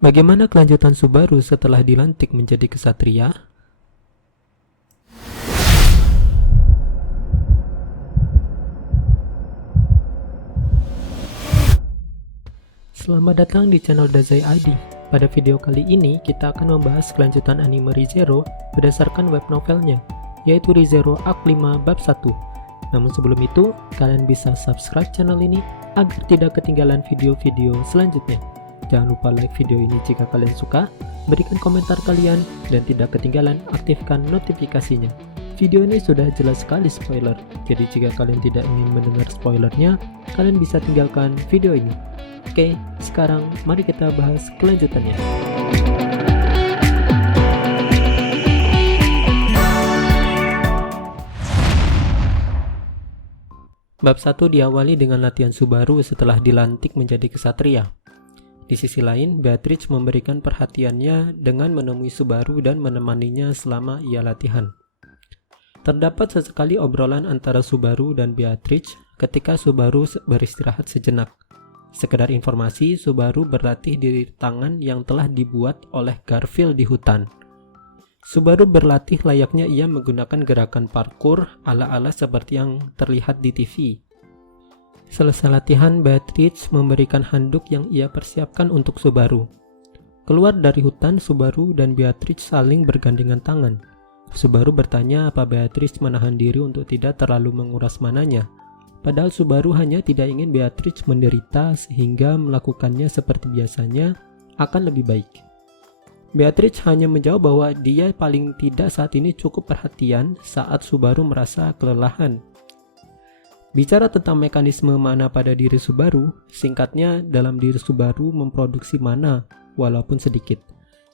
Bagaimana kelanjutan Subaru setelah dilantik menjadi kesatria? Selamat datang di channel Dazai Adi. Pada video kali ini kita akan membahas kelanjutan anime ReZero berdasarkan web novelnya, yaitu ReZero Arc 5 Bab 1. Namun sebelum itu, kalian bisa subscribe channel ini agar tidak ketinggalan video-video selanjutnya. Jangan lupa like video ini jika kalian suka, berikan komentar kalian, dan tidak ketinggalan aktifkan notifikasinya. Video ini sudah jelas sekali spoiler, jadi jika kalian tidak ingin mendengar spoilernya, kalian bisa tinggalkan video ini. Oke, sekarang mari kita bahas kelanjutannya. Bab 1 diawali dengan latihan Subaru setelah dilantik menjadi kesatria. Di sisi lain, Beatrix memberikan perhatiannya dengan menemui Subaru dan menemaninya selama ia latihan. Terdapat sesekali obrolan antara Subaru dan Beatrix ketika Subaru beristirahat sejenak. Sekedar informasi, Subaru berlatih di tangan yang telah dibuat oleh Garfield di hutan. Subaru berlatih layaknya ia menggunakan gerakan parkour ala-ala seperti yang terlihat di TV. Selesai latihan, Beatrix memberikan handuk yang ia persiapkan untuk Subaru. Keluar dari hutan, Subaru dan Beatrix saling bergandengan tangan. Subaru bertanya apa Beatrix menahan diri untuk tidak terlalu menguras mananya. Padahal Subaru hanya tidak ingin Beatrix menderita sehingga melakukannya seperti biasanya akan lebih baik. Beatrix hanya menjawab bahwa dia paling tidak saat ini cukup perhatian saat Subaru merasa kelelahan. Bicara tentang mekanisme mana pada diri Subaru, singkatnya dalam diri Subaru memproduksi mana walaupun sedikit.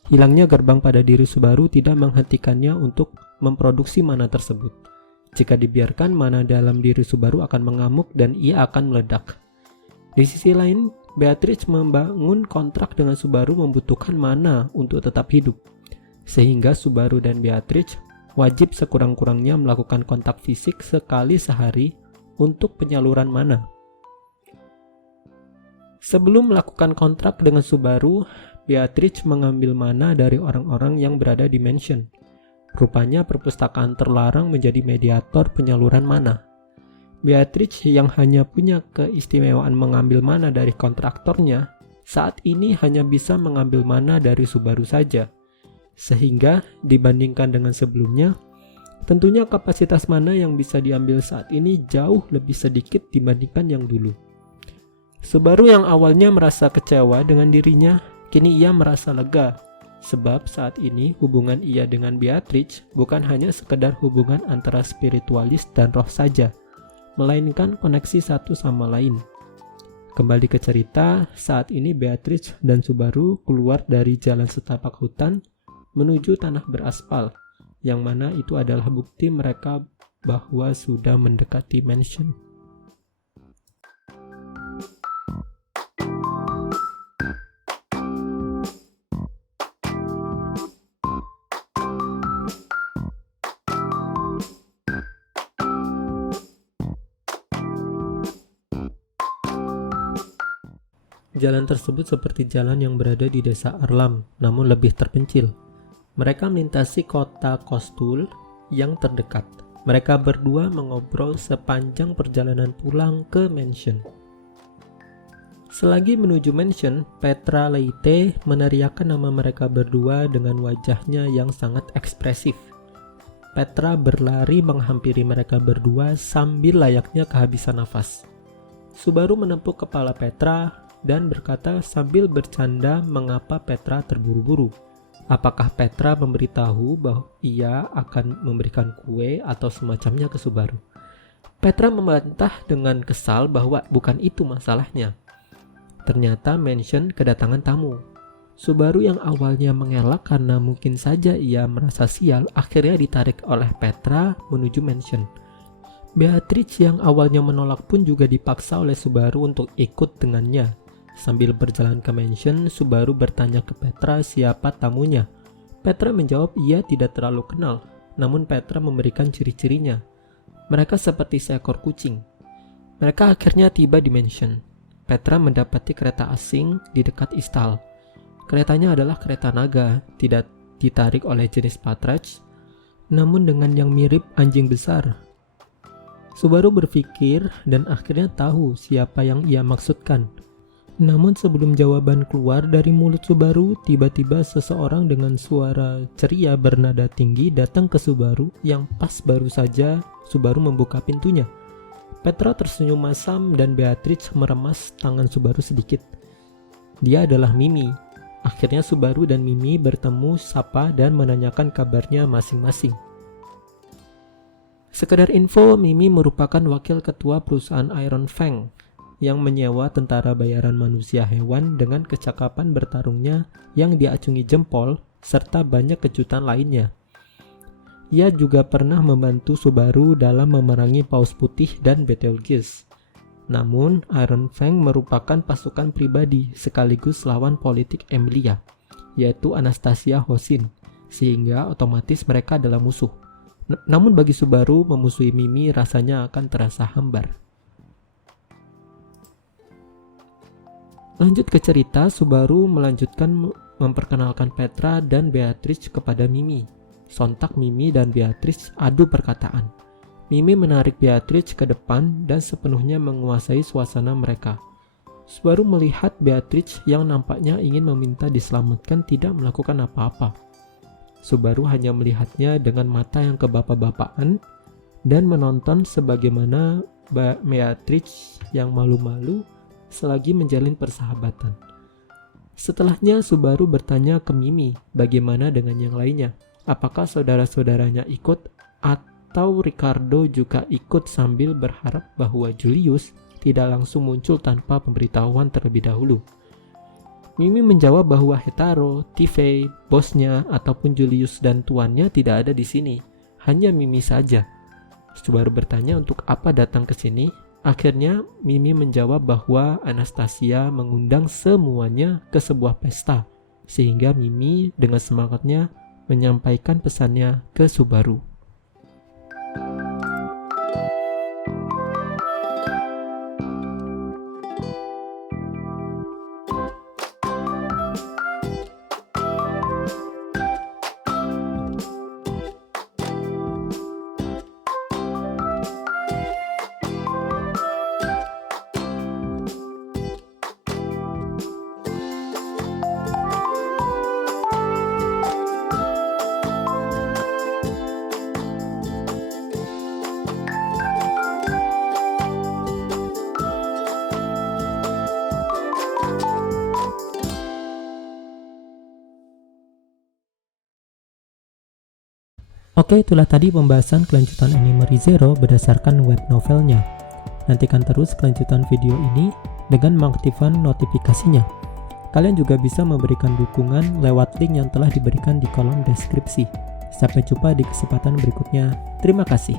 Hilangnya gerbang pada diri Subaru tidak menghentikannya untuk memproduksi mana tersebut. Jika dibiarkan, mana dalam diri Subaru akan mengamuk dan ia akan meledak. Di sisi lain, Beatrix membangun kontrak dengan Subaru membutuhkan mana untuk tetap hidup. Sehingga Subaru dan Beatrix wajib sekurang-kurangnya melakukan kontak fisik sekali sehari untuk penyaluran mana. Sebelum melakukan kontrak dengan Subaru, Beatrix mengambil mana dari orang-orang yang berada di mansion. Rupanya perpustakaan terlarang menjadi mediator penyaluran mana. Beatrix yang hanya punya keistimewaan mengambil mana dari kontraktornya, saat ini hanya bisa mengambil mana dari Subaru saja. Sehingga dibandingkan dengan sebelumnya, tentunya kapasitas mana yang bisa diambil saat ini jauh lebih sedikit dibandingkan yang dulu. Subaru yang awalnya merasa kecewa dengan dirinya, kini ia merasa lega. Sebab saat ini hubungan ia dengan Beatrix bukan hanya sekedar hubungan antara spiritualis dan roh saja, melainkan koneksi satu sama lain. Kembali ke cerita, saat ini Beatrix dan Subaru keluar dari jalan setapak hutan menuju tanah beraspal, yang mana itu adalah bukti mereka bahwa sudah mendekati mansion. Jalan tersebut seperti jalan yang berada di desa Arlam, namun lebih terpencil. Mereka melintasi kota Kostul yang terdekat. Mereka berdua mengobrol sepanjang perjalanan pulang ke mansion. Selagi menuju mansion, Petra Leite meneriakkan nama mereka berdua dengan wajahnya yang sangat ekspresif. Petra berlari menghampiri mereka berdua sambil layaknya kehabisan nafas. Subaru menepuk kepala Petra dan berkata sambil bercanda mengapa Petra terburu-buru. Apakah Petra memberitahu bahwa ia akan memberikan kue atau semacamnya ke Subaru? Petra membantah dengan kesal bahwa bukan itu masalahnya. Ternyata mansion kedatangan tamu. Subaru yang awalnya mengelak karena mungkin saja ia merasa sial, akhirnya ditarik oleh Petra menuju mansion. Beatrix yang awalnya menolak pun juga dipaksa oleh Subaru untuk ikut dengannya. Sambil berjalan ke mansion, Subaru bertanya ke Petra siapa tamunya. Petra menjawab ia tidak terlalu kenal, namun Petra memberikan ciri-cirinya. Mereka seperti seekor kucing. Mereka akhirnya tiba di mansion. Petra mendapati kereta asing di dekat istal. Keretanya adalah kereta naga, tidak ditarik oleh jenis Partridge, namun dengan yang mirip anjing besar. Subaru berpikir dan akhirnya tahu siapa yang ia maksudkan. Namun sebelum jawaban keluar dari mulut Subaru, tiba-tiba seseorang dengan suara ceria bernada tinggi datang ke Subaru yang pas baru saja Subaru membuka pintunya. Petra tersenyum masam dan Beatrice meremas tangan Subaru sedikit. Dia adalah Mimi. Akhirnya Subaru dan Mimi bertemu, sapa dan menanyakan kabarnya masing-masing. Sekedar info, Mimi merupakan wakil ketua perusahaan Iron Fang yang menyewa tentara bayaran manusia hewan dengan kecakapan bertarungnya yang diacungi jempol serta banyak kejutan lainnya. Ia juga pernah membantu Subaru dalam memerangi Paus Putih dan Betelgeuse. Namun, Iron Fang merupakan pasukan pribadi sekaligus lawan politik Emilia, yaitu Anastasia Hosin, sehingga otomatis mereka adalah musuh. Namun bagi Subaru, memusuhi Mimi rasanya akan terasa hambar. Lanjut ke cerita, Subaru melanjutkan memperkenalkan Petra dan Beatrice kepada Mimi. Sontak Mimi dan Beatrice adu perkataan. Mimi menarik Beatrice ke depan dan sepenuhnya menguasai suasana mereka. Subaru melihat Beatrice yang nampaknya ingin meminta diselamatkan tidak melakukan apa-apa. Subaru hanya melihatnya dengan mata yang kebapak-bapakan dan menonton sebagaimana Beatrice yang malu-malu selagi menjalin persahabatan. Setelahnya Subaru bertanya ke Mimi bagaimana dengan yang lainnya. Apakah saudara-saudaranya ikut atau Ricardo juga ikut, sambil berharap bahwa Julius tidak langsung muncul tanpa pemberitahuan terlebih dahulu. Mimi menjawab bahwa Hetaro, Tivey, bosnya ataupun Julius dan tuannya tidak ada di sini, hanya Mimi saja. Subaru bertanya untuk apa datang ke sini. Akhirnya Mimi menjawab bahwa Anastasia mengundang semuanya ke sebuah pesta, sehingga Mimi dengan semangatnya menyampaikan pesannya ke Subaru. Oke, itulah tadi pembahasan kelanjutan anime ReZero berdasarkan web novelnya. Nantikan terus kelanjutan video ini dengan mengaktifkan notifikasinya. Kalian juga bisa memberikan dukungan lewat link yang telah diberikan di kolom deskripsi. Sampai jumpa di kesempatan berikutnya. Terima kasih.